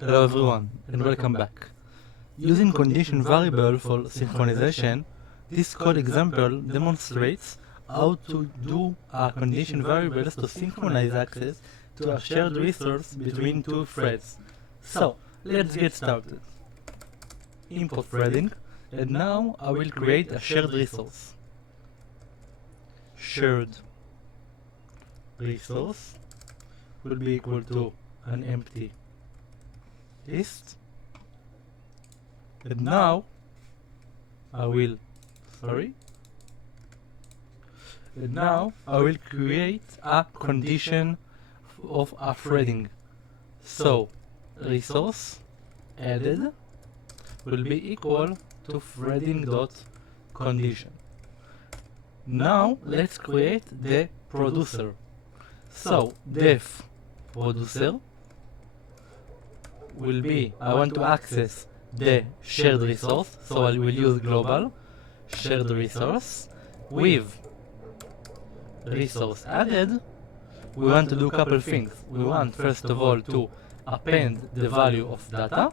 Hello everyone, and welcome back. Using condition variable for synchronization, this code example demonstrates how to do condition variables to synchronize access to a shared resource between two threads. So, let's get started. Import threading, and now I will create a shared resource. Shared resource will be equal to an empty list, and now I will create a condition of a threading. So resource added will be equal to threading.condition. Now let's create the producer. So def producer will be, I want to access the shared resource, so I will use global shared resource with resource added. We want to do a couple things. We want first of all to append the value of data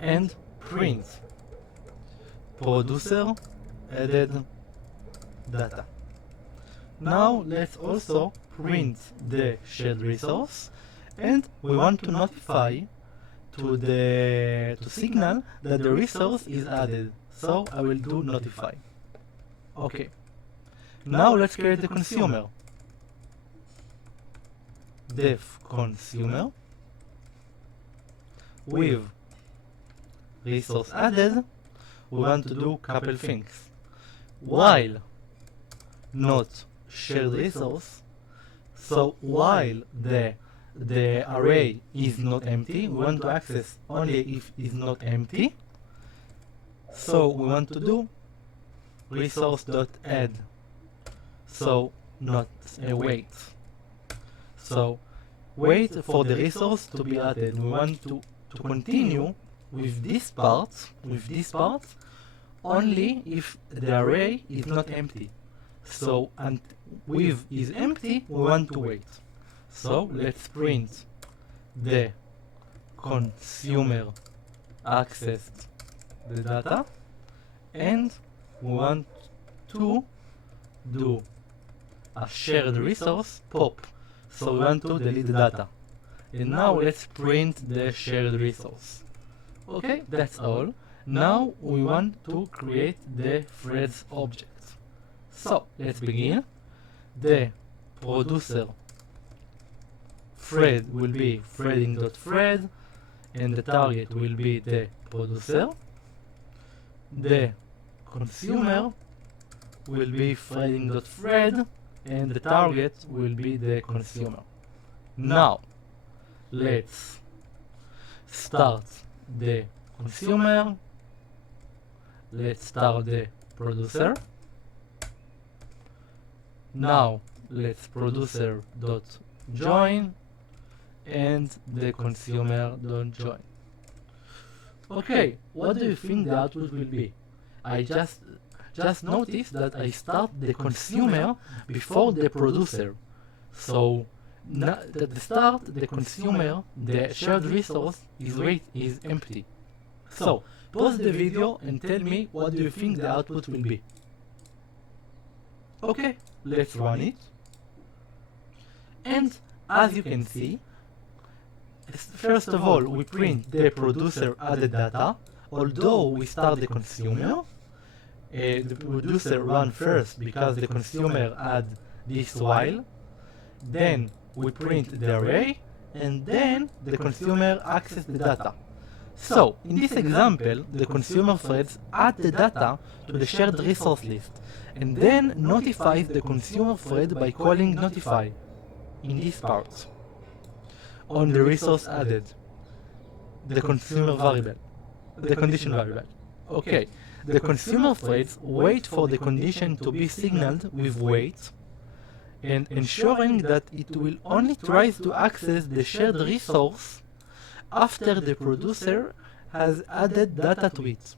and print producer added data. Now let's also print the shared resource, and we want to notify to signal that the resource is added. So I will do notify. Okay. Now let's create the consumer. Def consumer with resource added. We want to do a couple things. While not shared resource, so while the array is not empty, we want to access only if it is not empty. So we want to do resource.add, so not a wait. So wait for the resource to be added. We want to continue with this part only if the array is not empty. So and with is empty, we want to wait. So let's print the consumer accessed the data, and we want to do a shared resource pop. So we want to delete the data. And now let's print the shared resource. Okay, that's all. Now we want to create the threads object. So let's begin. The producer thread will be threading.thread, and the target will be the producer. The consumer will be threading.thread, and the target will be the consumer. Now let's start the consumer. Let's start the producer. Now let's producer.join and the consumer.join. Okay, what do you think the output will be? I just noticed that I start the consumer before the producer. So at the start, the consumer, the shared resource is empty. So pause the video and tell me what do you think the output will be. Okay, let's run it. And as you can see, first of all, we print the producer added data. Although we start the consumer, the producer run first because the consumer add this while. Then we print the array, and then the consumer access the data. So in this example, the consumer threads add the data to the shared resource list, and then notifies the consumer thread by calling notify in this part on the resource added, the consumer variable, the condition variable. Okay, the consumer threads wait for the condition to be signaled with wait, and ensuring that it will only try to access the shared resource after the producer has added data to it.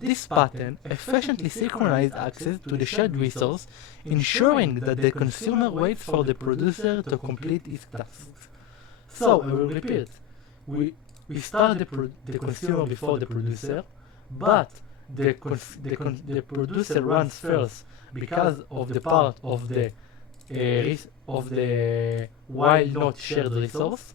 This pattern efficiently synchronizes access to the shared resource, ensuring that the consumer waits for the producer to complete its tasks. So I will repeat. we start the consumer before the producer, but the producer runs first because of the part of the while not shared resource.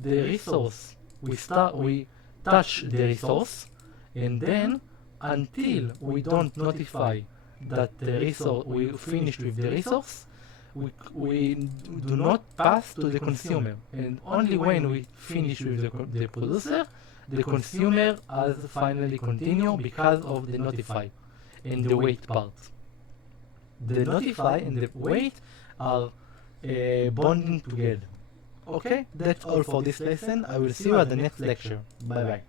The resource we touch the resource, and then until we don't notify that the resource we finished with the resource, we do not pass to the consumer, and only when we finish with the producer, the consumer has finally continue because of the notify and the wait part. The notify and the wait are bonding together. Okay, that's all for this lesson. I will see you at the next lecture. Bye bye.